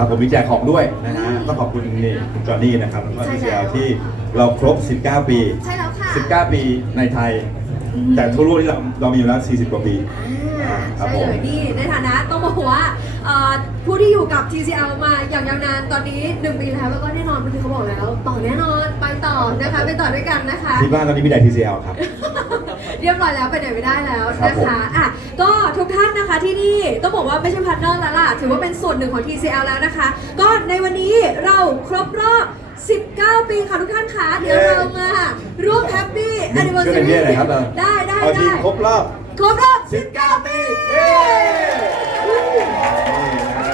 ครับผมมีแจกของด้วยนะฮะต้องขอบคุณนี่คุณจอห์นนี่นะครับแล้วก็ใช่ทีแล้วที่เราครบ 19 ปี ใช่แล้วค่ะ19 ปีในไทยอืมแต่ทั่วโลกที่เราเรามีอยู่แล้ว 40 กว่าปี อ่าครับใช่ผม เลยนี่ในฐานะต้องบอกว่าเอ่อผู้ที่อยู่กับ TCL มาอย่างยาวนานตอนนี้ 1 ปีแล้วแล้วก็แน่นอนเมื่อกี้เขาบอกแล้ว ต่อแน่นอนไปต่อนะคะไปต่อด้วยกันนะคะ ที่บ้านตอนนี้มีแต่ TCL ครับ เรียบร้อยแล้วไปไหนไม่ได้แล้วครับนะผมคะอะก็ทุกท่านนะคะที่นี่ต้องบอกว่าไม่ใช่พาร์ทเนอร์แล้วล่ะ ถือว่าเป็นส่วนหนึ่งของ TCL แล้วนะคะ ก็ในวันนี้เราครบรอบ 19 ปีค่ะทุกท่านคะเดี๋ยวเรามาร่วมแฮปปี้แอนนิเวอร์ช่วยซากันรีเรียกหน่อยครับเราได้ได้เอาทีได้ครบรอบครบรอบ 19 ปีเย้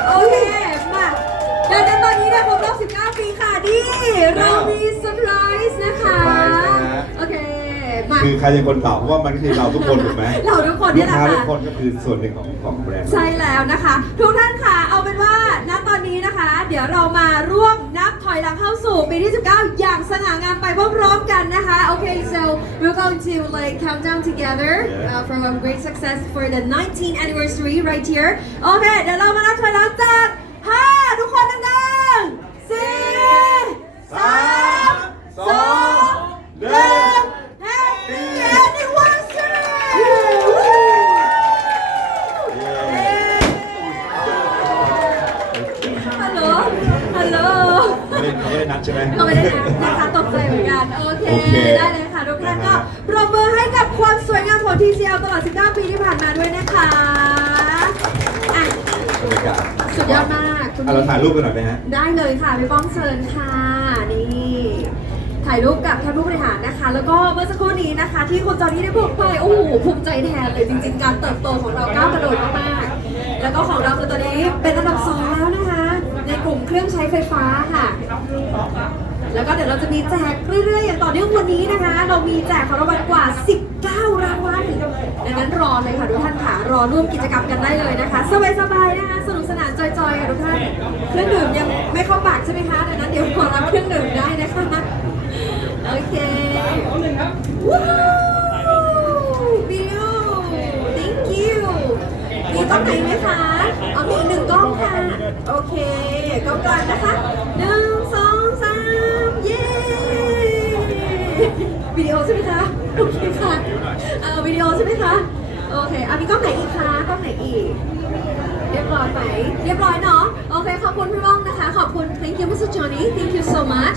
โอเคมาดังนั้นตอนนี้เนี่ยครบรอบ 19 ปีค่ะนี่เรา คือใครเป็นคนตอบเพราะว่ามันคือเราทุกคนถูกไหมเราทุกคนลูเนี่ยกนะค้าคะทุกคนก็คือส่วนหนึ่งของของแบรนด์ ใช่แล้วนะคะ ทุกท่านค่ะ เอาเป็นว่าณตอนนี้นะคะ เดี๋ยวเรามาร่วมนับถอยหลังเข้าสู่ปีที่ 19 อย่างสง่างามไปพร้อมๆกันนะคะโอเค so we're going to like count down together uh, from a great success for the 19th anniversary right here โอเคเดี๋ยวเรามานับถอยหลังจาก5ทุกคนดังๆสี่สามสองหนึ่ง Happy anniversary ฮัลโหล ฮัลโหล ไม่ได้ไม่ได้นัดใช่ไหม เราไม่ได้นะนะคะตกใจเหมือนกัน โอเค โอเคได้เลยค่ะ ทุกท่านนะก็ฮะ ปรบมือให้กับความสวยงามของ TCL ตลอด 19 ปีที่ผ่านมาด้วยนะคะอะบรรยากาศสุดยอดมากคุณ อะเราถ่ายรูปกันหน่อยไหมฮะ ได้เลยค่ะพี่ป้องเชิญค่ะนี่ถ่ายรูปกับท่านผู้บริหารนะคะ แล้วก็เมื่อสักครู่นี้นะคะ ที่คุณจอนี่ได้บอกไปโอ้โหภูมิใจแทนเลยจริงๆ การเติบโตของเราก้าวกระโดดมากๆแล้วก็ของเราคือตอนนี้เป็นอันดับสอง กลุ่มเครื่องใช้ไฟฟ้าค่ะ แล้วก็เดี๋ยวเราจะมีแจกเรื่อยๆ อย่างต่อเนื่องวันนี้นะคะ เรามีแจกของรางวัลกว่า 19 รางวัลดังนั้นรอเลยค่ะทุกท่านค่ะ รอร่วมกิจกรรมกันได้เลยนะคะ สบายๆนะคะ สนุกสนานจอยๆค่ะทุกท่าน เครื่องดื่มยังไม่เข้าปากใช่ไหมคะ ดังนั้นเดี๋ยวขอรับเครื่องดื่มได้นะคะ โอเคว้าว ล้องไหนไหมคะเอามีอีกหนึ่งกล้องค่ะ โอเคกล้องกลางนะคะหนึ่งสองสามเย้วิดีโอใช่ไหมคะ โอเคค่ะเออวิดีโอใช่ไหมคะ โอเคอะมีกล้องไหนอีกคะกล้องไหนอีก เรียบร้อยไหม เรียบร้อยเนาะ โอเค ขอบคุณพี่ว่องนะคะ ขอบคุณ thank you Mr. Johnny thank you so much